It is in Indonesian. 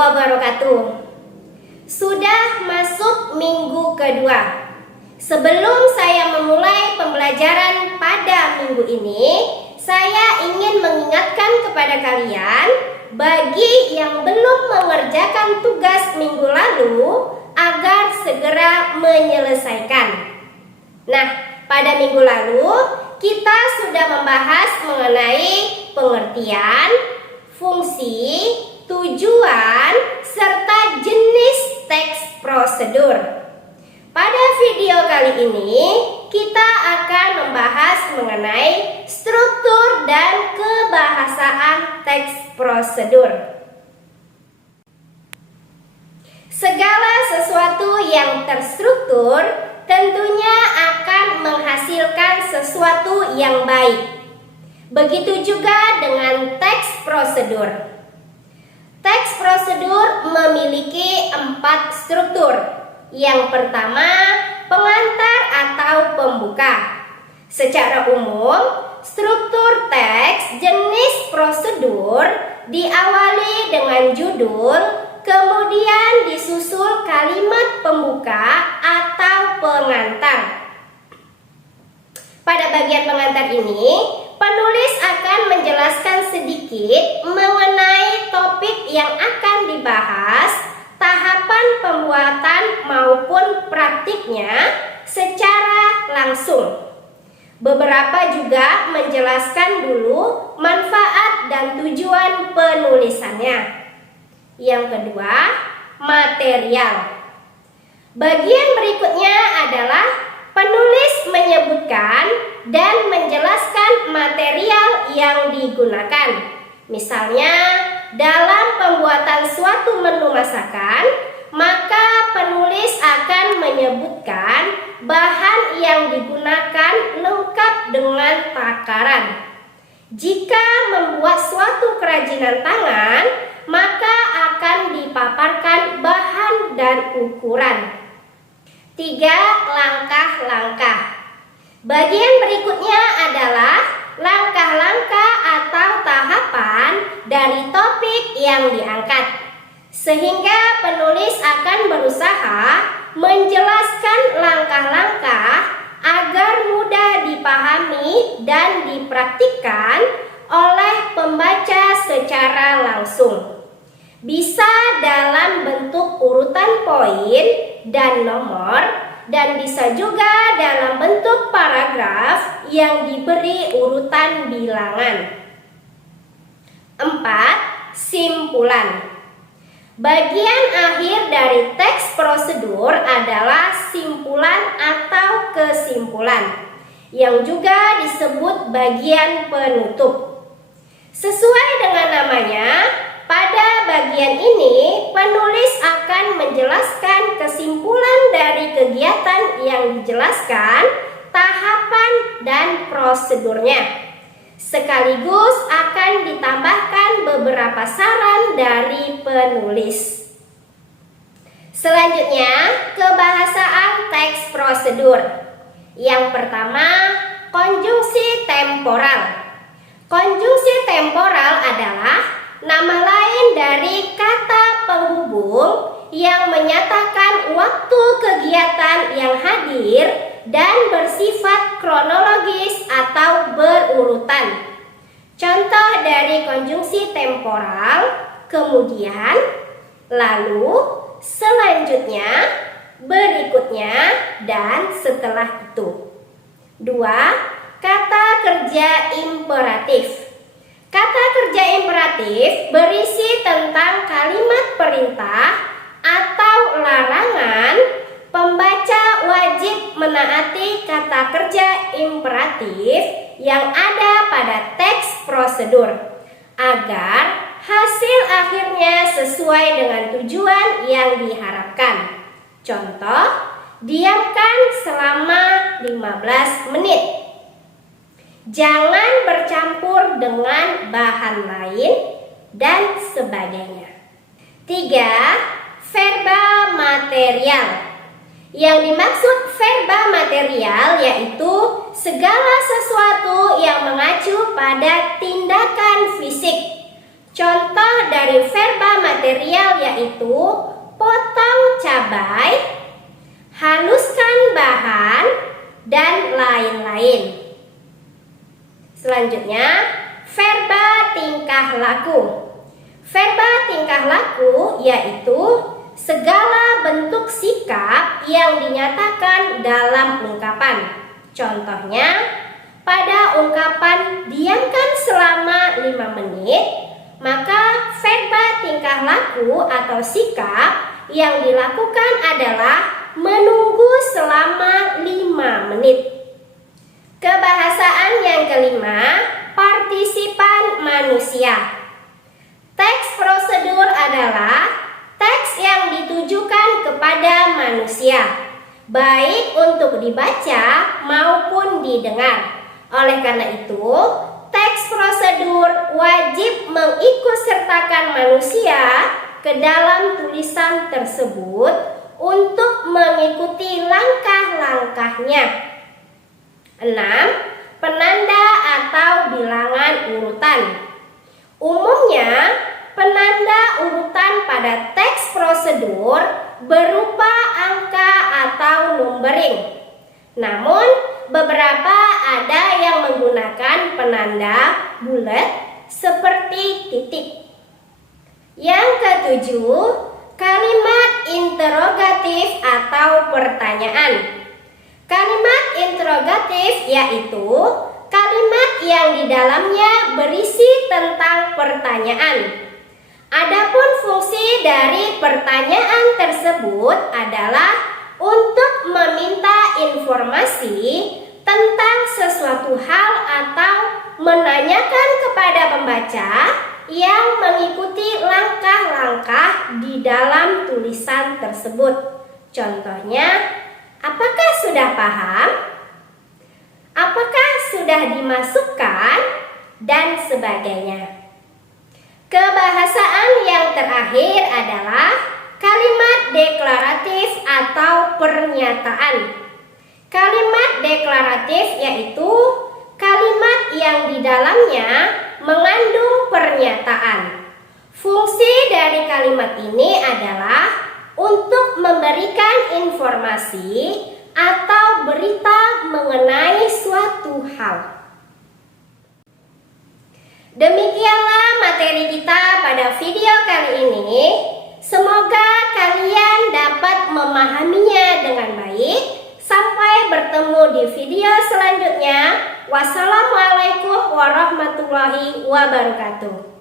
wabarakatuh. Sudah masuk minggu kedua. Sebelum saya memulai pembelajaran pada minggu ini, saya ingin mengingatkan kepada kalian, bagi yang belum mengerjakan tugas minggu lalu, agar segera menyelesaikan. Nah, pada minggu lalu kita sudah membahas mengenai pengertian, fungsi, tujuan, serta jenis teks prosedur. Pada video kali ini kita akan membahas mengenai struktur dan kebahasaan teks prosedur. Segala sesuatu yang terstruktur tentunya akan menghasilkan sesuatu yang baik. Begitu juga dengan teks prosedur. Teks prosedur memiliki 4 struktur. Yang pertama, pengantar atau pembuka. Secara umum, struktur teks jenis prosedur diawali dengan judul, kemudian disusul kalimat pembuka atau pengantar. Pada bagian pengantar ini, penulis akan menjelaskan sedikit mengenai topik yang akan dibahas, tahapan pembuatan maupun praktiknya secara langsung. Beberapa juga menjelaskan dulu manfaat dan tujuan penulisannya. Yang kedua, material. Bagian berikutnya adalah penulis menyebutkan dan menjelaskan material yang digunakan. Misalnya, dalam pembuatan suatu menu masakan, maka penulis akan menyebutkan bahan yang digunakan lengkap dengan takaran. Jika membuat suatu kerajinan tangan, maka akan dipaparkan bahan dan ukuran. 3. Langkah-langkah. Bagian berikutnya adalah langkah-langkah atau tahapan dari topik yang diangkat. Sehingga penulis akan berusaha menjelaskan langkah-langkah agar mudah dipahami dan dipraktikkan oleh pembaca secara langsung. Bisa dalam bentuk urutan poin dan nomor, dan bisa juga dalam bentuk paragraf yang diberi urutan bilangan. 4. Simpulan. Bagian akhir dari teks prosedur adalah simpulan atau kesimpulan, yang juga disebut bagian penutup. Sesuai dengan namanya, pada bagian ini penulis akan menjelaskan kesimpulan dari kegiatan yang dijelaskan, tahapan dan prosedurnya. Sekaligus akan ditambahkan beberapa saran dari penulis. Selanjutnya, kebahasaan teks prosedur. Yang pertama, konjungsi temporal. Konjungsi temporal adalah nama lain dari kata penghubung yang menyatakan waktu kegiatan yang hadir dan bersifat kronologis atau berurutan. Contoh dari konjungsi temporal, kemudian, lalu, selanjutnya, berikutnya, dan setelah itu. 2. Kata kerja imperatif. Kata kerja imperatif berisi tentang kalimat perintah atau larangan. Pembaca wajib menaati kata kerja imperatif yang ada pada teks prosedur agar hasil akhirnya sesuai dengan tujuan yang diharapkan. Contoh, diamkan selama 15 menit. Jangan bercampur dengan bahan lain dan sebagainya. 3. Verba material. Yang dimaksud verba material yaitu segala sesuatu yang mengacu pada tindakan fisik. Contoh dari verba material material yaitu potong cabai, haluskan bahan, dan lain-lain. Selanjutnya, verba tingkah laku. Verba tingkah laku yaitu segala bentuk sikap yang dinyatakan dalam ungkapan. Contohnya, pada ungkapan diamkan selama 5 menit, maka verba tingkah laku atau sikap yang dilakukan adalah menunggu selama 5 menit. Kebahasaan yang kelima, partisipan manusia. Teks prosedur adalah teks yang ditujukan kepada manusia, baik untuk dibaca maupun didengar. Oleh karena itu, teks prosedur wajib mengikutsertakan manusia ke dalam tulisan tersebut untuk mengikuti langkah-langkahnya. 6. Penanda atau bilangan urutan. Umumnya, penanda urutan pada teks prosedur berupa angka atau numbering. Namun, beberapa ada yang menggunakan penanda bulat seperti titik. Yang ketujuh, kalimat interrogatif atau pertanyaan. Kalimat interrogatif yaitu kalimat yang di dalamnya berisi tentang pertanyaan. Adapun fungsi dari pertanyaan tersebut adalah untuk meminta informasi tentang sesuatu hal atau menanyakan kepada pembaca yang mengikuti langkah-langkah di dalam tulisan tersebut. Contohnya, apakah sudah paham? Apakah sudah dimasukkan? Dan sebagainya. Kebahasaan yang terakhir adalah kalimat deklaratif atau pernyataan. Kalimat deklaratif yaitu kalimat yang di dalamnya mengandung pernyataan. Fungsi dari kalimat ini adalah untuk memberikan informasi atau berita mengenai suatu hal. Demikianlah materi kita pada video kali ini. Semoga kalian dapat memahaminya dengan baik. Sampai bertemu di video selanjutnya. Wassalamualaikum warahmatullahi wabarakatuh.